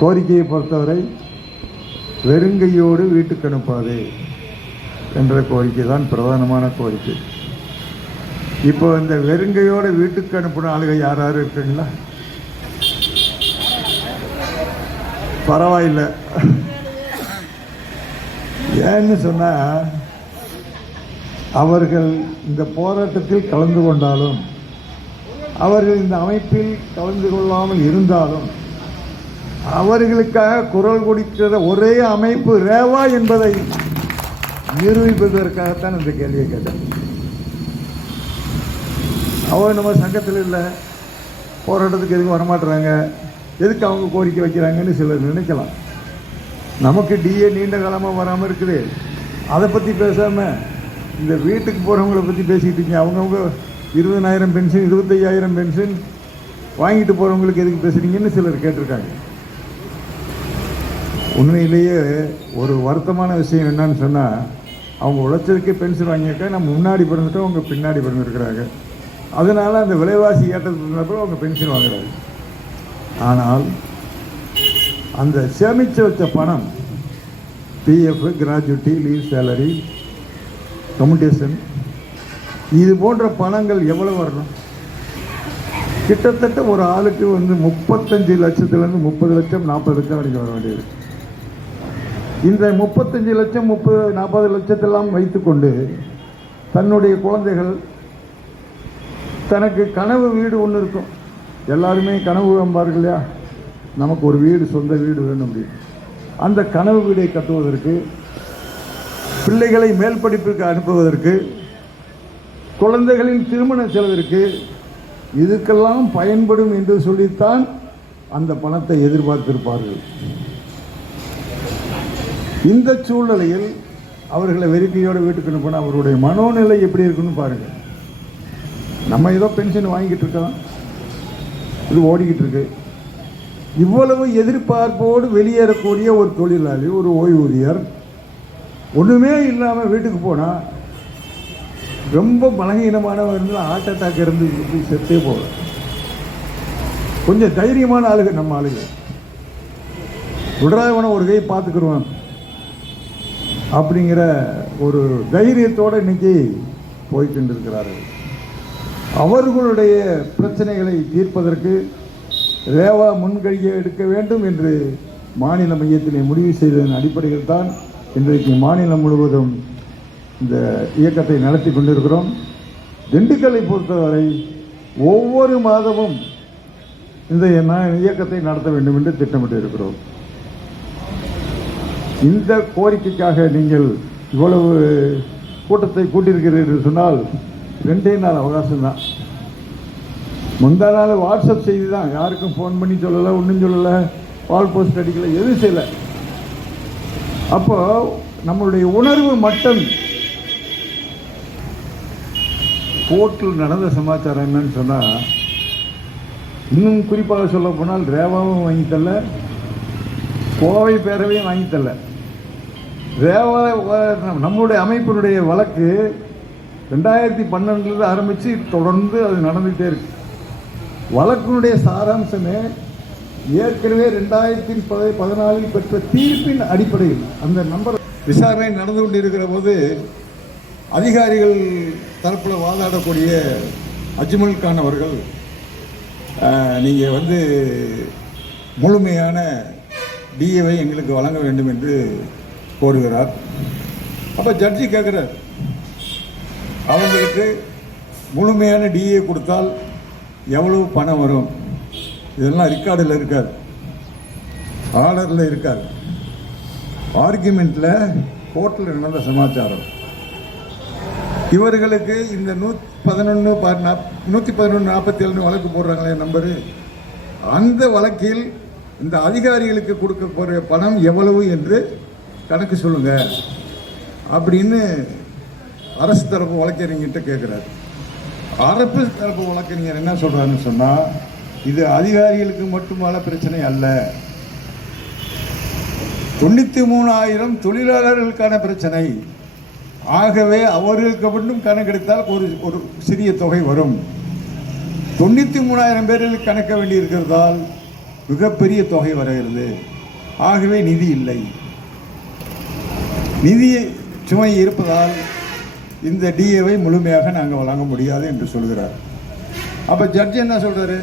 கோரிக்கையை பொறுத்தவரை வெறுங்கையோடு வீட்டுக்கு அனுப்பாதே என்ற கோரிக்கை தான் பிரதானமான கோரிக்கை. இப்போ இந்த வெறுங்கையோடு வீட்டுக்கு அனுப்பின ஆளுக யார் யார் இருக்குங்களா? பரவாயில்லை. ஏன்னு சொன்னால், அவர்கள் இந்த போராட்டத்தில் கலந்து கொண்டாலும், அவர்கள் இந்த அமைப்பில் கலந்து கொள்ளாமல் இருந்தாலும், அவர்களுக்காக குரல் கொடுக்கிற ஒரே அமைப்பு ரேவா என்பதை நிரூபிப்பதற்காகத்தான் இந்த கேள்வியை கேட்டேன். அவங்க நம்ம சங்கத்தில் இல்லை, போராட்டத்துக்கு எதுவும் வரமாட்டுறாங்க, எதுக்கு அவங்க கோரிக்கை வைக்கிறாங்கன்னு சிலர் நினைக்கலாம். நமக்கு டிஏ நீண்ட காலமாக வராமல் இருக்குது, அதை பற்றி பேசாமல் இந்த வீட்டுக்கு போகிறவங்கள பற்றி பேசிக்கிட்டு இருக்கீங்க. அவங்கவுங்க 20,000 பென்ஷன் 25,000 பென்ஷன் வாங்கிட்டு போகிறவங்களுக்கு எதுக்கு பேசுகிறீங்கன்னு சிலர் கேட்டிருக்காங்க. உண்மையிலேயே ஒரு வருத்தமான விஷயம் என்னன்னு சொன்னால், அவங்க உழைச்சதுக்கே பென்ஷன் வாங்கியிருக்கா, நம்ம முன்னாடி பிறந்துட்டோம், அவங்க பின்னாடி பிறந்திருக்கிறாங்க. அதனால் அந்த விலைவாசி ஏற்றத்துக்கு அவங்க பென்ஷன் வாங்குறாங்க. ஆனால் அந்த சேமித்து வச்ச பணம், PF, gratuity, leave salary, commutation, இது போன்ற பணங்கள் எவ்வளோ வரணும்? கிட்டத்தட்ட ஒரு ஆளுக்கு 35 லட்சத்துலேருந்து 30 லட்சம் 40 லட்சம் வரைக்கும் வர வேண்டியது. இந்த 35 லட்சம் 30-40 லட்சத்தெல்லாம் வைத்துக்கொண்டு தன்னுடைய குழந்தைகள், தனக்கு கனவு வீடு ஒன்று இருக்கும். எல்லாருமே கனவு காண்பார்கள் இல்லையா? நமக்கு ஒரு வீடு, சொந்த வீடு வேணும் அப்படின்னு. அந்த கனவு வீடை கட்டுவதற்கு, பிள்ளைகளை மேல் படிப்புக்கு அனுப்புவதற்கு, குழந்தைகளின் திருமண செலவிற்கு, இதுக்கெல்லாம் பயன்படும் என்று சொல்லித்தான் அந்த பணத்தை எதிர்பார்த்திருப்பார்கள். இந்த சூழ்நிலையில் அவர்களை வெறுக்கையோடு வீட்டுக்கு அனுப்பினா அவருடைய மனோநிலை எப்படி இருக்குன்னு பாருங்கள். நம்ம ஏதோ பென்ஷன் வாங்கிட்டு இருக்கோம், இது ஓடிக்கிட்டு இருக்கு. இவ்வளவு எதிர்பார்ப்போடு வெளியேறக்கூடிய ஒரு தொழிலாளி, ஒரு ஓய்வூதியர் ஒன்றுமே இல்லாமல் வீட்டுக்கு போனால் ரொம்ப பலகீனமானவர் இருந்தால் ஹார்ட் அட்டாக் இருந்து செத்தே போகும். கொஞ்சம் தைரியமான ஆளுங்க நம்ம ஆளுங்க, விடுறாதவனை ஒரு கை பார்த்துக்குருவான் அப்படிங்கிற ஒரு தைரியத்தோடு இன்னைக்கு போய்கொண்டு இருக்கிறார்கள். அவர்களுடைய பிரச்சனைகளை தீர்ப்பதற்கு ரேவா முன்கையை எடுக்க வேண்டும் என்று மாநில மையத்திலே முடிவு செய்ததன் அடிப்படையில் தான் இன்றைக்கு மாநிலம் முழுவதும் இந்த இயக்கத்தை நடத்தி கொண்டிருக்கிறோம். திண்டுக்கல்லை பொறுத்தவரை ஒவ்வொரு மாதமும் இந்த இயக்கத்தை நடத்த வேண்டும் என்று திட்டமிட்டு இருக்கிறோம். இந்த கோரிக்கைக்காக நீங்கள் இவ்வளவு கூட்டத்தை கூட்டியிருக்கிறீர்கள் சொன்னால் 2 நாள் அவகாசம் தான். முந்தா நாள் வாட்ஸ்அப் செய்தி தான், யாருக்கும் ஃபோன் பண்ணி சொல்லலை, ஒன்றும் சொல்லலை, வால் போஸ்ட் அடிக்கலை, எதுவும் செய்யலை. அப்போ நம்மளுடைய உணர்வு மட்டம். கோர்ட்டில் நடந்த சமாச்சாரம் என்னன்னு சொன்னால், இன்னும் குறிப்பாக சொல்ல போனால் ரேவாவும் வாங்கித்தரல, கோவை பேரவையும் வாங்கித்தரல. ரேவா நம்மளுடைய அமைப்பினுடைய வழக்கு 2012 ஆரம்பித்து தொடர்ந்து அது நடந்துகிட்டே இருக்கு. வழக்கினுடைய சாராம்சமே ஏற்கனவே 2014 பெற்ற தீர்ப்பின் அடிப்படையில் அந்த நம்பர் விசாரணை நடந்து கொண்டிருக்கிற போது அதிகாரிகள் தரப்பில் வாதாடக்கூடிய அஜ்மல் கான் அவர்கள், நீங்கள் முழுமையான டிஏவை எங்களுக்கு வழங்க வேண்டும் என்று கோருகிறார். அப்போ ஜட்ஜி கேட்குறார், அவங்களுக்கு முழுமையான டிஏ கொடுத்தால் எவ்வளவு பணம் வரும்? இதெல்லாம் ரெக்கார்டில் இருக்காது, ஆர்டரில் இருக்காது, ஆர்குமெண்ட்டில் கோர்ட்டில் நடந்த சமாச்சாரம். இவர்களுக்கு இந்த 111-47 வழக்கு போடுறாங்களே நம்பரு, அந்த வழக்கில் இந்த அதிகாரிகளுக்கு கொடுக்க போகிற பணம் எவ்வளவு என்று கணக்கு சொல்லுங்க அப்படின்னு அரசு தரப்பு வழக்கறிஞர்கிட்ட கேட்குறாரு. அரசு தரப்பு வழக்கறிஞர் என்ன சொல்கிறாருன்னு சொன்னால், இது அதிகாரிகளுக்கு மட்டுமான பிரச்சனை அல்ல, 93,000 தொழிலாளர்களுக்கான பிரச்சனை. ஆகவே அவர்களுக்கு மட்டும் கணக்கெடுத்தால் ஒரு சிறிய தொகை வரும். 93,000 பேர்களுக்கு கணக்க வேண்டி இருக்கிறதால் மிகப்பெரிய தொகை வருகிறது. ஆகவே நிதி இல்லை, நிதி சுமை இருப்பதால் இந்த டிஏவை முழுமையாக நாங்கள் வழங்க முடியாது என்று சொல்கிறார். அப்போ ஜட்ஜ் என்ன சொல்கிறாரு?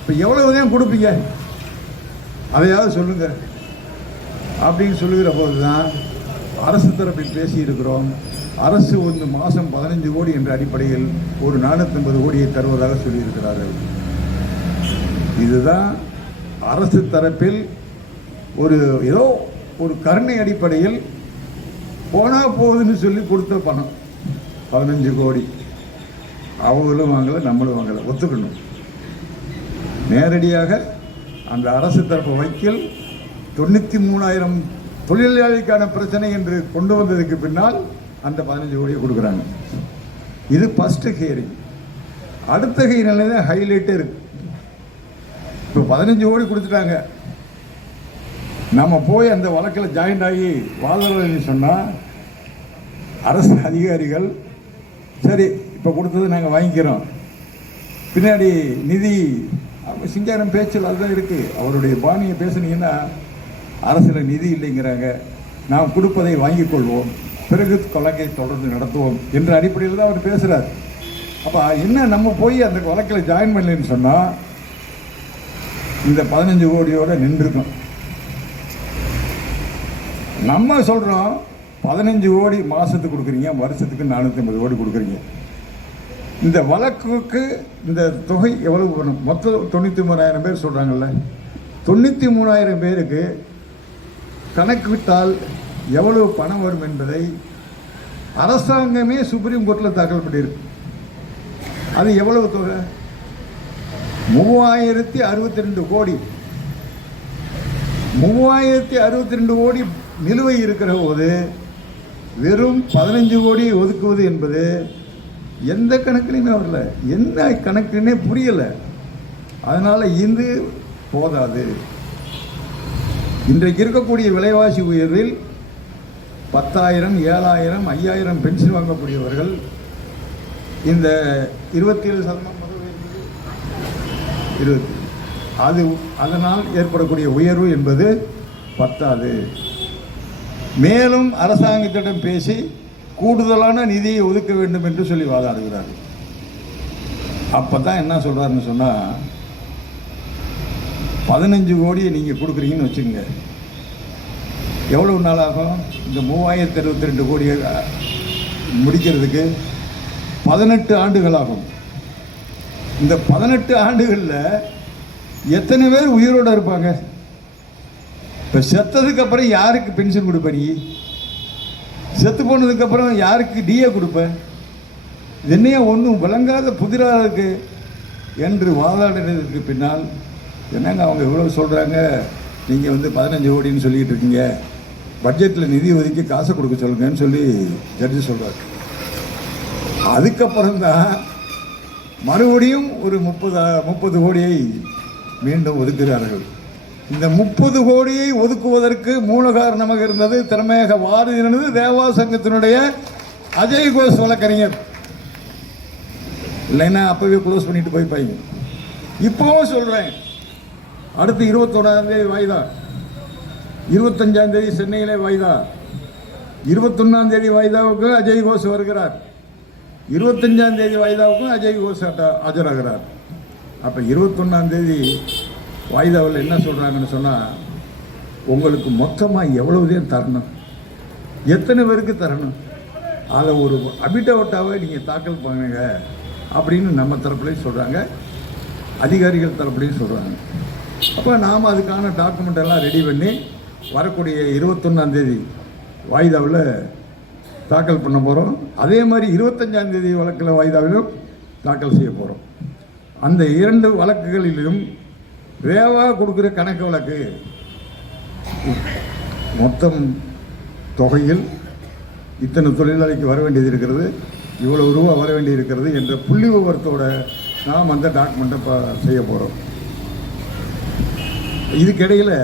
இப்போ எவ்வளவு தான் கொடுப்பீங்க, அதையாவது சொல்லுங்க அப்படின்னு சொல்லுகிற போது தான் அரசு தரப்பில் பேசியிருக்கிறோம். அரசு வந்து மாதம் 15 கோடி என்ற அடிப்படையில் ஒரு 450 கோடியை தருவதாக சொல்லியிருக்கிறார்கள். இதுதான் அரசு தரப்பில் ஒரு ஏதோ ஒரு கருணை அடிப்படையில் போனா போகுதுன்னு சொல்லி கொடுத்த பணம் 15 கோடி. அவங்களும் வாங்கலை, நம்மளும் வாங்கலை, ஒத்துக்கணும். நேரடியாக அந்த அரசு தரப்பு வக்கீல் 93,000 தொழிலாளிக்கான பிரச்சனை என்று கொண்டு வந்ததுக்கு பின்னால் அந்த 15 கோடியை கொடுக்குறாங்க. இது ஃபர்ஸ்ட் ஹியரிங். அடுத்த ஹியரிங்ல தான் ஹைலைட்டே இருக்கு. இப்போ 15 கோடி கொடுத்துட்டாங்க, நம்ம போய் அந்த வழக்கில் ஜாயின் ஆகி வாதம் சொன்னால் அரசு அதிகாரிகள் சரி இப்போ கொடுத்தது நாங்கள் வாங்கிக்கிறோம், பின்னாடி நிதி சிங்காரம் பேச்சில் அதுதான் இருக்குது. அவருடைய பாணியை பேசுனீங்கன்னா அரசில் நிதி இல்லைங்கிறாங்க, நாம் கொடுப்பதை வாங்கிக் கொள்வோம், பிறகு வழக்கை தொடர்ந்து நடத்துவோம் என்ற அடிப்படையில் தான் அவர் பேசுகிறார். அப்போ என்ன, நம்ம போய் அந்த வழக்கில் ஜாயின் பண்ணலன்னு சொன்னால் இந்த 15 கோடியோடு நின்றுக்கும். நம்ம சொல்கிறோம் 15 கோடி மாதத்துக்கு கொடுக்குறீங்க, வருஷத்துக்கு 450 கோடி கொடுக்குறீங்க. இந்த வழக்குக்கு இந்த தொகை எவ்வளவு வேணும்? மொத்தம் 93,000 பேர் சொல்கிறாங்கல்ல, 93,000 பேருக்கு கணக்கு விட்டால் எவ்வளவு பணம் வரும் என்பதை அரசாங்கமே சுப்ரீம் கோர்ட்டில் தாக்கல் பண்ணியிருக்கு. அது எவ்வளவு தொகை? 3062 கோடி. 3062 கோடி நிலுவை இருக்கிற போது வெறும் 15 கோடி ஒதுக்குவது என்பது எந்த கணக்குலையுமே வரல, என்ன கணக்குன்னே புரியலை. அதனால் இது போதாது. இன்றைக்கு இருக்கக்கூடிய விலைவாசி உயர்வில் 10,000, 7,000, 5,000 பென்ஷன் வாங்கக்கூடியவர்கள் இந்த 27% அது அதனால் ஏற்படக்கூடிய உயர்வு என்பது பத்தாது. மேலும் அரசாங்கத்திடம் பேசி கூடுதலான நிதியை ஒதுக்க வேண்டும் என்று சொல்லி வாதாடுகிறார். அப்போ தான் என்ன சொல்கிறாருன்னு சொன்னால், 15 கோடியை நீங்கள் கொடுக்குறீங்கன்னு வச்சுக்கோங்க, எவ்வளவு நாள் ஆகும்? இந்த 3062 கோடியை முடிக்கிறதுக்கு 18 ஆண்டுகள் ஆகும். இந்த 18 ஆண்டுகளில் எத்தனை பேர் உயிரோடு இருப்பாங்க? இப்போ செத்ததுக்கு அப்புறம் யாருக்கு பென்ஷன் கொடுப்ப? செத்து போனதுக்கப்புறம் யாருக்கு டிஏ கொடுப்ப? என்னையா ஒன்றும் விளங்காத புதிராக இருக்கு என்று வாதாடுறதுக்கு பின்னால் என்னங்க அவங்க இவ்வளோ சொல்கிறாங்க, நீங்கள் வந்து 15 கோடின்னு சொல்லிக்கிட்டு இருக்கீங்க, பட்ஜெட்டில் நிதி ஒதுக்கி காசை கொடுக்க சொல்லுங்கன்னு சொல்லி ஜட்ஜி சொல்கிறார். அதுக்கப்புறம்தான் மறுபடியும் ஒரு 30 கோடியை மீண்டும் ஒதுக்குகிறார்கள். இந்த 30 கோடியை ஒதுக்குவதற்கு மூல காரணமாக இருந்தது, திறமையாக வாதினது தேவா சங்கத்தினுடைய அஜய் கோஷ் வழக்கறிஞர். இல்லைன்னா அப்பவே க்ளோஸ் பண்ணிட்டு போய்ப்பாங்க. இப்போவும் சொல்கிறேன், அடுத்து 21ஆம் தேதி வாய்தா, 25ஆம் தேதி சென்னையிலே வாய்தா, 21ஆம் தேதி வாய்தாவுக்கு அஜய் கோஷ் வருகிறார், 25ஆம் தேதி வாய்தாவுக்கும் அஜய் கோஷ் ஆஜராகிறார். அப்போ 21ஆம் தேதி வாய்தாவில் என்ன சொல்கிறாங்கன்னு சொன்னால், உங்களுக்கு மொத்தமாக எவ்வளவுதான் தரணும், எத்தனை பேருக்கு தரணும், அதை ஒரு அபிடவிட்டாவை நீங்கள் தாக்கல் பண்ணுங்க அப்படின்னு நம்ம தரப்புலையும் சொல்கிறாங்க, அதிகாரிகள் தரப்புலையும் சொல்கிறாங்க. அப்போ நாம் அதுக்கான டாக்குமெண்ட் எல்லாம் ரெடி பண்ணி வரக்கூடிய 21ஆம் தேதி வாய்தாவில் தாக்கல் பண்ண போகிறோம். அதே மாதிரி 25ஆம் தேதி வழக்கில் வாய்தாவிலும் தாக்கல் செய்ய போகிறோம். அந்த 2 வழக்குகளிலும் ரேவா கொடுக்குற கணக்கு வழக்கு மொத்தம் தொகையில் இத்தனை தொழிலாளிக்கு வர வேண்டியது இருக்கிறது, இவ்வளவு ரூபா வர வேண்டி இருக்கிறது என்ற புள்ளி விவரத்தோட நாம் அந்த டாக்குமெண்ட்டை செய்ய போகிறோம். இதுக்கிடையில்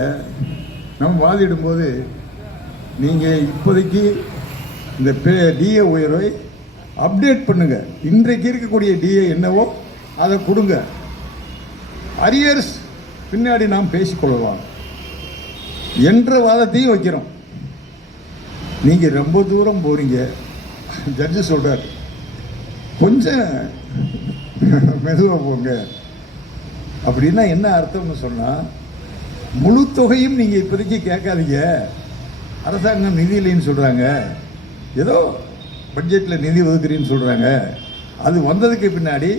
நம்ம வாதிடும்போது நீங்கள் இப்போதைக்கு இந்த டிஏ உயர்வை அப்டேட் பண்ணுங்க, இன்றைக்கு இருக்கக்கூடிய டிஏ என்னவோ அதை கொடுங்க. அரியர்ஸ் பின்னாடி நாம் பேசிக்கொள்ளலாம் என்ற வாதத்தையும் வைக்கிறோம். நீங்க ரொம்ப தூரம் போறீங்க. ஜட்ஜு சொல்றாரு கொஞ்சம் மெதுவா போங்க. அப்படின்னா என்ன அர்த்தம்னு சொன்னா, முழு தொகையும் நீங்க இப்போதைக்கு கேட்காதீங்க. அரசாங்கம் நிதி இல்லைன்னு சொல்றாங்க, ஏதோ பட்ஜெட்ல நிதி ஒதுக்குறீன்னு சொல்றாங்க. அது வந்ததுக்கு பின்னாடி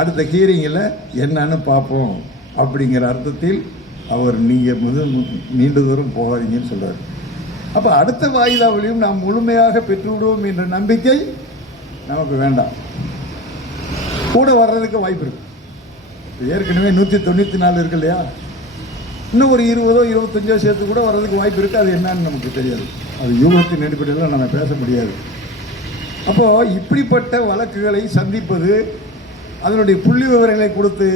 அடுத்த ஹியரிங்கில் என்னன்னு பார்ப்போம் அப்படிங்கிற அர்த்தத்தில் அவர் நீங்கள் நீண்ட தூரம் போகாதீங்கன்னு சொல்றாரு. அப்போ அடுத்த வாயிதாவிலையும் நாம் முழுமையாக பெற்றுவிடுவோம் என்ற நம்பிக்கை நமக்கு வேண்டாம். கூட வர்றதுக்கு வாய்ப்பு இருக்கு. ஏற்கனவே 194 இருக்கு இல்லையா, இன்னும் ஒரு 20 25 சேர்த்து கூட வர்றதுக்கு வாய்ப்பு இருக்கு. அது என்னன்னு நமக்கு தெரியாது. அது யூகத்தின் அடிப்படையில் நம்ம பேச முடியாது. அப்போ இப்படிப்பட்ட வழக்குகளை சந்திப்பது, அதனுடைய புள்ளி விவரங்களை கொடுத்து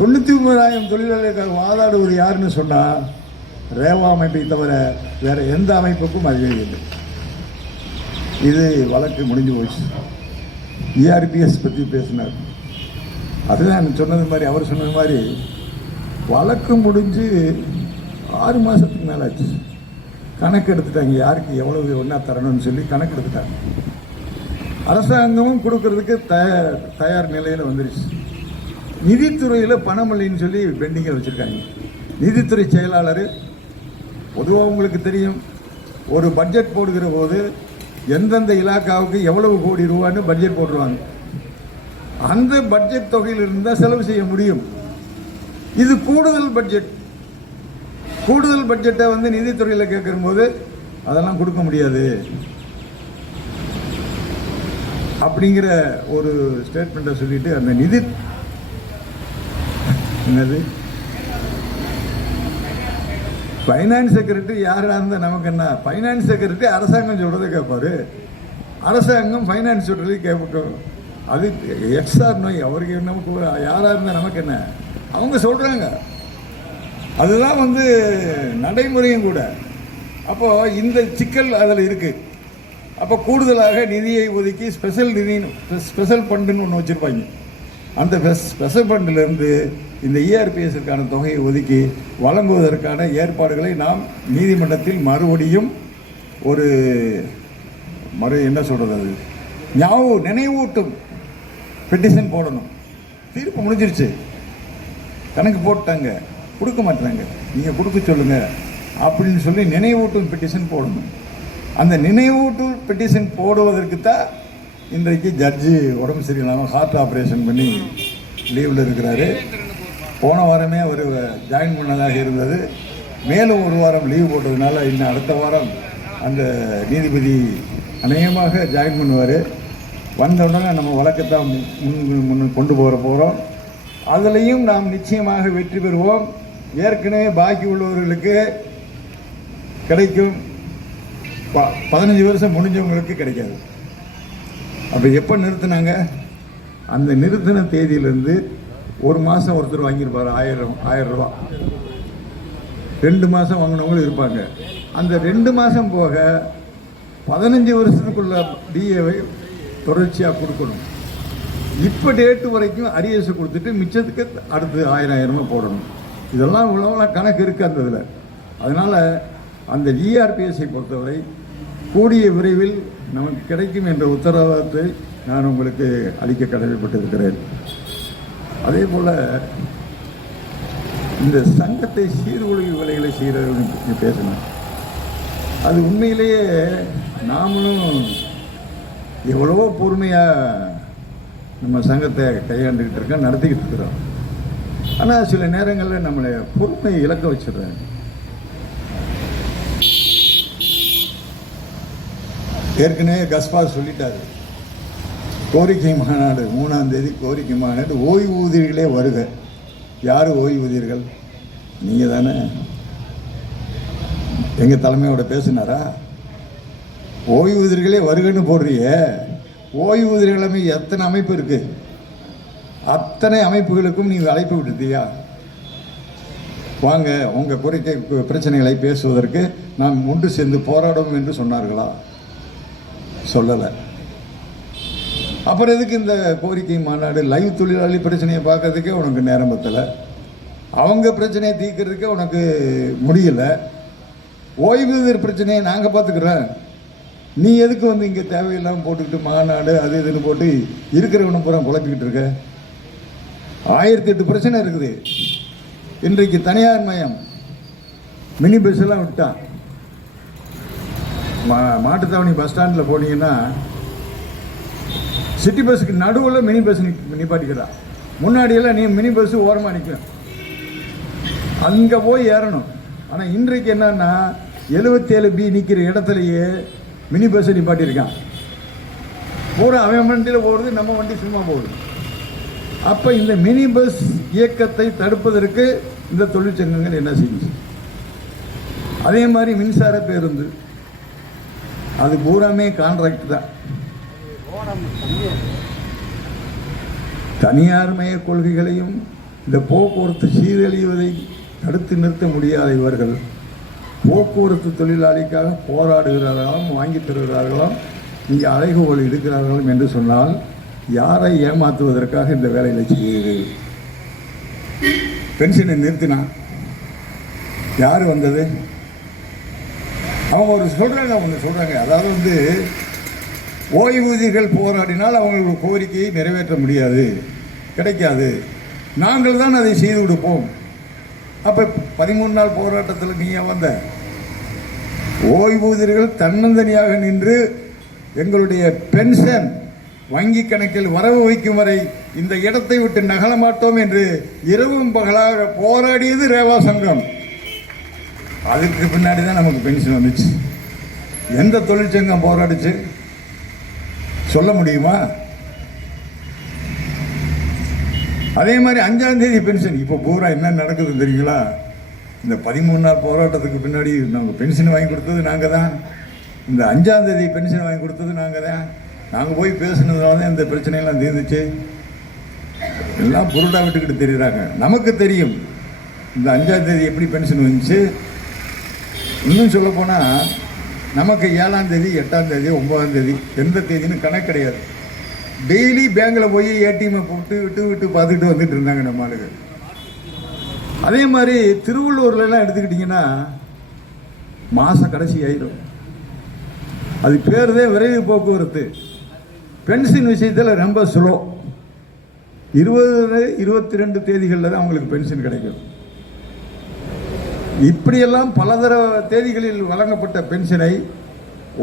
99,000 தொழிலாளர்களுக்காக வாதாடுவது யாருன்னு சொன்னா ரேவா அமைப்பை தவிர வேற எந்த அமைப்புக்கும் அதிகாரி இல்லை. இது வழக்கு முடிஞ்சு போச்சு. ERPS பற்றி பேசினார். அதுதான் சொன்னது மாதிரி, அவர் சொன்னது மாதிரி வழக்கு முடிஞ்சு 6 மாதத்துக்கு மேலே ஆச்சு. கணக்கு எடுத்துட்டாங்க, யாருக்கு எவ்வளவு ஒன்றா தரணும்னு சொல்லி கணக்கு எடுத்துட்டாங்க. அரசாங்கமும் கொடுக்கறதுக்கு தயார் நிலையில் வந்துருச்சு. நிதித்துறையில் பணம் இல்லைன்னு சொல்லி பெண்டிங்கில் வச்சுருக்காங்க. நிதித்துறை செயலாளர், பொதுவாக உங்களுக்கு தெரியும், ஒரு பட்ஜெட் போடுகிற போது எந்தெந்த இலாக்காவுக்கு எவ்வளவு கோடி ரூபான்னு பட்ஜெட் போட்டுருவாங்க. அந்த பட்ஜெட் தொகையில் இருந்தால் செலவு செய்ய முடியும். இது கூடுதல் பட்ஜெட். கூடுதல் பட்ஜெட்டை வந்து நிதித்துறையில் கேட்கிற போது அதெல்லாம் கொடுக்க முடியாது அப்படிங்கிற ஒரு ஸ்டேட்மெண்ட்டை சொல்லிட்டு அந்த நிதி என்னது ஃபைனான்ஸ் செக்ரட்டரி யாராக இருந்தால் நமக்கு என்ன? ஃபைனான்ஸ் செக்ரட்டரி அரசாங்கம் சொல்கிறத கேட்பாரு, அரசாங்கம் ஃபைனான்ஸ் சொல்கிறதை கேட்போம். அது எக்ஸ்ஆர் நோய், அவருக்கு நமக்கு யாராக இருந்தால் நமக்கு என்ன? அவங்க சொல்கிறாங்க, அதுதான் வந்து நடைமுறையும் கூட. அப்போது இந்த சிக்கல் அதில் இருக்குது. அப்போ கூடுதலாக நிதியை ஒதுக்கி ஸ்பெஷல் ஃபண்டுன்னு ஒன்று வச்சுருப்பாங்க. அந்த ஸ்பெஷல் ஃபண்டிலிருந்து இந்த ERPSக்கான தொகையை ஒதுக்கி வழங்குவதற்கான ஏற்பாடுகளை நாம் நீதிமன்றத்தில் மறுபடியும் ஒரு என்ன சொல்கிறது, அது நினைவூட்டும் பெட்டிஷன் போடணும். தீர்ப்பு முடிஞ்சிருச்சு, கணக்கு போட்டாங்க, கொடுக்க மாட்டாங்க, நீங்கள் கொடுக்க சொல்லுங்கள் அப்படின்னு சொல்லி நினைவூட்டும் பெட்டிஷன் போடணும். அந்த நினைவூட்டும் பெட்டிஷன் போடுவதற்கு தான் இன்றைக்கு ஜட்ஜி உடம்பு சரியில்லாமல் ஹார்ட் ஆப்ரேஷன் பண்ணி லீவில் இருக்கிறாரு. போன வாரமே அவர் ஜாயின் பண்ணதாக இருந்தது. மேலும் ஒரு வாரம் லீவு போட்டதுனால இன்னும் அடுத்த வாரம் அந்த நீதிபதி அநேகமாக ஜாயின் பண்ணுவார். வந்தவுடனே நம்ம வழக்கத்தான் முன் கொண்டு போகிறோம். அதுலேயும் நாம் நிச்சயமாக வெற்றி பெறுவோம். ஏற்கனவே பாக்கி உள்ளவர்களுக்கு கிடைக்கும், 15 வருஷம் முடிஞ்சவங்களுக்கு கிடைக்காது. அப்போ எப்போ நிறுத்தினாங்க? அந்த நிறுத்தின தேதியிலேருந்து ஒரு மாதம் ஒருத்தர் வாங்கியிருப்பார் 1000 ரூபா. 2 மாதம் வாங்கினவங்களும் இருப்பாங்க. அந்த 2 மாதம் போக 15 வருஷத்துக்குள்ள டிஏவை தொடர்ச்சியாக கொடுக்கணும். இப்போ டேட்டு வரைக்கும் அரியர்ஸை கொடுத்துட்டு மிச்சத்துக்கு அடுத்து 1000 போடணும். இதெல்லாம் உலகம் கணக்கு இருக்குது அந்த இதில். அதனால் அந்த ERPSஐ பொறுத்தவரை கூடிய விரைவில் நமக்கு கிடைக்கும் என்ற உத்தரவாதத்தை நான் உங்களுக்கு அளிக்க கடமைப்பட்டிருக்கிறேன். அதே போல் இந்த சங்கத்தை சீர்குலைவு வேலைகளை செய்கிறவங்க பேசணும். அது உண்மையிலேயே நாமளும் எவ்வளவோ பொறுமையாக நம்ம சங்கத்தை கையாண்டுக்கிட்டு இருக்கோம், நடத்திக்கிட்டு இருக்கிறோம். ஆனால் சில நேரங்களில் நம்மளை பொறுமையை இழக்க வச்சிடுறாங்க. ஏற்கனவே கஸ்பாஸ் சொல்லிட்டாரு, கோரிக்கை மாநாடு 3ஆம் தேதி கோரிக்கை மாநாடு, ஓய்வூதியர்களே வருக. யார் ஓய்வூதியர்கள்? நீங்கள் தானே. எங்கள் தலைமையோட பேசினாரா? ஓய்வூதியர்களே வருகன்னு போடுறிய. ஓய்வூதியர்களமே எத்தனை அமைப்பு இருக்கு, அத்தனை அமைப்புகளுக்கும் நீங்கள் அழைப்பு விட்டுட்டியா? வாங்க உங்கள் கோரிக்கை பிரச்சனைகளை பேசுவதற்கு நாம் ஒன்று சேர்ந்து போராடும் என்று சொன்னார்களா? சொல்லலை. அப்புறம் எதுக்கு இந்த கோரிக்கை மாநாடு? லைவ் தொழிலாளி பிரச்சனையை பார்க்கறதுக்கே உனக்கு நேரம் பத்தலை. அவங்க பிரச்சனையை தீர்க்கறதுக்கு உனக்கு முடியல, ஓய்வூதியர் பிரச்சனையை நாங்கள் பார்த்துக்கிறோம், நீ எதுக்கு வந்து இங்கே தேவையில்லாமல் போட்டுக்கிட்டு மாநாடு அது இதுன்னு போட்டு இருக்கிறவனை பூரா குழப்பிக்கிட்டு இருக்க? 1008 பிரச்சனை இருக்குது. இன்றைக்கு தனியார் மயம் மினி பஸ் எல்லாம் விட்டான். மாட்டுத்தாவணி பஸ் ஸ்டாண்டில் போனீங்கன்னா சிட்டி பஸ்ஸுக்கு நடுவில் மினி பஸ் நிப்பாட்டிக்கிறான். முன்னாடியெல்லாம் நீ மினி பஸ் ஓரமாக நிற்கும், அங்கே போய் ஏறணும். ஆனால் இன்றைக்கு என்னன்னா 77B நிற்கிற இடத்துலையே மினி பஸ்ஸை நிப்பாட்டியிருக்கான். பூரா அவன் வண்டியில் போகிறது, நம்ம வண்டி சும்மா போகுது. அப்போ இந்த மினி பஸ் இயக்கத்தை தடுப்பதற்கு இந்த தொழிற்சங்கங்கள் என்ன செஞ்சு? அதே மாதிரி மின்சார பேருந்து அது பூராமே கான்ட்ராக்ட் தான். தனியார் மய கொள்கைகளையும் இந்த போக்குவரத்து சீரழிவதை தடுத்து நிறுத்த முடியாத இவர்கள் போக்குவரத்து தொழிலாளிக்காக போராடுகிறார்களாம், வாங்கி தருகிறார்களாம், இங்கே அறைகோல் எடுக்கிறார்களும் என்று சொன்னால் யாரை ஏமாற்றுவதற்காக இந்த வேலைகளை செய்கிறீர்கள்? பென்ஷனை நிறுத்தினான், யார் வந்தது? அவங்க ஒன்று சொல்கிறாங்க, அதாவது வந்து ஓய்வூதியர்கள் போராடினால் அவங்களுக்கு கோரிக்கையை நிறைவேற்ற முடியாது, கிடைக்காது, நாங்கள் தான் அதை செய்து கொடுப்போம். அப்போ 13 நாள் போராட்டத்தில் நீ வந்த ஓய்வூதியர்கள் தன்னந்தனியாக நின்று எங்களுடைய பென்ஷன் வங்கி கணக்கில் வரவு வைக்கும் வரை இந்த இடத்தை விட்டு நகல மாட்டோம் என்று இரவும் பகலாக போராடியது ரேவா சங்கம். அதுக்கு பின்னாடி தான் நமக்கு பென்ஷன் வந்துச்சு. எந்த தொழிற்சங்கம் போராடிச்சு சொல்ல முடியுமா? அதே மாதிரி 5ஆம் தேதி பென்ஷன் இப்போ பூரா என்ன நடக்குது தெரியுங்களா? இந்த 13 நாள் போராட்டத்துக்கு பின்னாடி நாங்கள் பென்ஷன் வாங்கி கொடுத்தது நாங்கள் தான், இந்த 5ஆம் தேதி பென்ஷன் வாங்கி கொடுத்தது நாங்கள் தான், நாங்கள் போய் பேசுனதுனால தான் இந்த பிரச்சனையெல்லாம் தீர்ந்துச்சு. எல்லாம் புருடா விட்டுக்கிட்டு தெரியுறாங்க. நமக்கு தெரியும் இந்த 5ஆம் தேதி எப்படி பென்ஷன் வந்துச்சு. இன்னும் சொல்ல போனால் நமக்கு 7ஆம் தேதி 8ஆம் தேதி 9ஆம் தேதி எந்த தேதின்னு கணக்கு கிடையாது. டெய்லி பேங்கில் போய் ஏடிஎம்மை போட்டு விட்டு பார்த்துக்கிட்டு வந்துட்டு இருந்தாங்க நம்ம ஆளுகள். அதே மாதிரி திருவள்ளூர்லாம் எடுத்துக்கிட்டிங்கன்னா மாத கடைசி ஆயிடும். அது பேருதே விரைவு போக்குவரத்து. பென்ஷன் விஷயத்தில் ரொம்ப ஸ்லோ. 20, 22 தேதிகளில் தான் அவங்களுக்கு பென்ஷன் கிடைக்கும். இப்படியெல்லாம் பலதர தேதிகளில் வழங்கப்பட்ட பென்ஷனை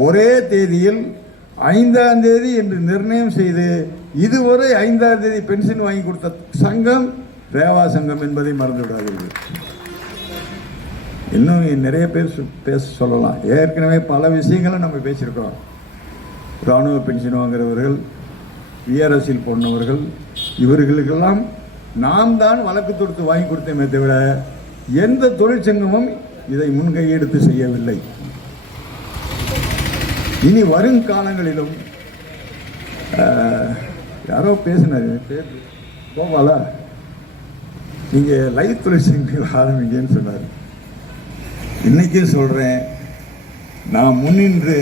ஒரே தேதியில் 5ஆம் தேதி என்று நிர்ணயம் செய்து இதுவரை 5ஆம் தேதி பென்ஷன் வாங்கி கொடுத்த சங்கம் ரேவா சங்கம் என்பதை மறந்துவிடாதீர்கள். இன்னும் நிறைய பேர் பேச சொல்லலாம். ஏற்கனவே பல விஷயங்களை நம்ம பேசியிருக்கோம். இராணுவ பென்ஷன் வாங்குறவர்கள், விஆர்எஸ்ஸில் போனவர்கள், இவர்களுக்கெல்லாம் நாம் தான் வழக்கு தொடுத்து வாங்கி கொடுத்தோமே தவிர எந்த தொழிற்சங்கமும் இதை முன்கையெடுத்து செய்யவில்லை. இனி வருங்காலங்களிலும் யாரோ பேசினார், கோபாலா, நீங்கள் லைவ் தொழிற்சங்கம் ஆரம்பிங்கன்னு சொன்னார். இன்னைக்கும் சொல்கிறேன், நான் முன்னின்று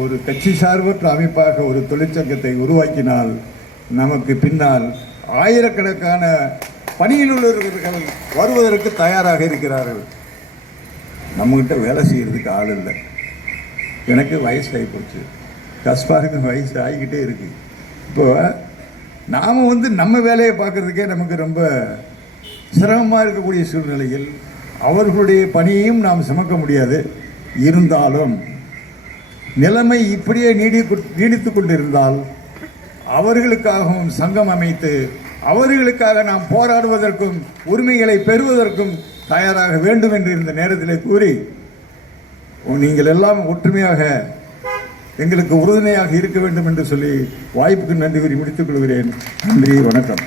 ஒரு கட்சி சார்பற்ற அமைப்பாக ஒரு தொழிற்சங்கத்தை உருவாக்கினால் நமக்கு பின்னால் ஆயிரக்கணக்கான பணியில் உள்ளவர்கள் வருவதற்கு தயாராக இருக்கிறார்கள். நம்மகிட்ட வேலை செய்கிறதுக்கு ஆள் இல்லை. எனக்கு வயசு ஆகி போச்சு, கஸ்பாருக்கு வயசு ஆகிக்கிட்டே இருக்கு. இப்போ நாம் நம்ம வேலையை பார்க்குறதுக்கே நமக்கு ரொம்ப சிரமமாக இருக்கக்கூடிய சூழ்நிலையில் அவர்களுடைய பணியையும் நாம் சுமக்க முடியாது. இருந்தாலும் நிலைமை இப்படியே நீடித்து கொண்டிருந்தால் அவர்களுக்காகவும் சங்கம் அமைத்து அவர்களுக்காக நாம் போராடுவதற்கும் உரிமைகளை பெறுவதற்கும் தயாராக வேண்டும் என்று இந்த நேரத்தில் கூறி, நீங்கள் எல்லாம் ஒற்றுமையாக எங்களுக்கு உறுதுணையாக இருக்க வேண்டும் என்று சொல்லி வாய்ப்புக்கு நன்றி கூறி முடித்துக் கொள்கிறேன். நன்றி, வணக்கம்.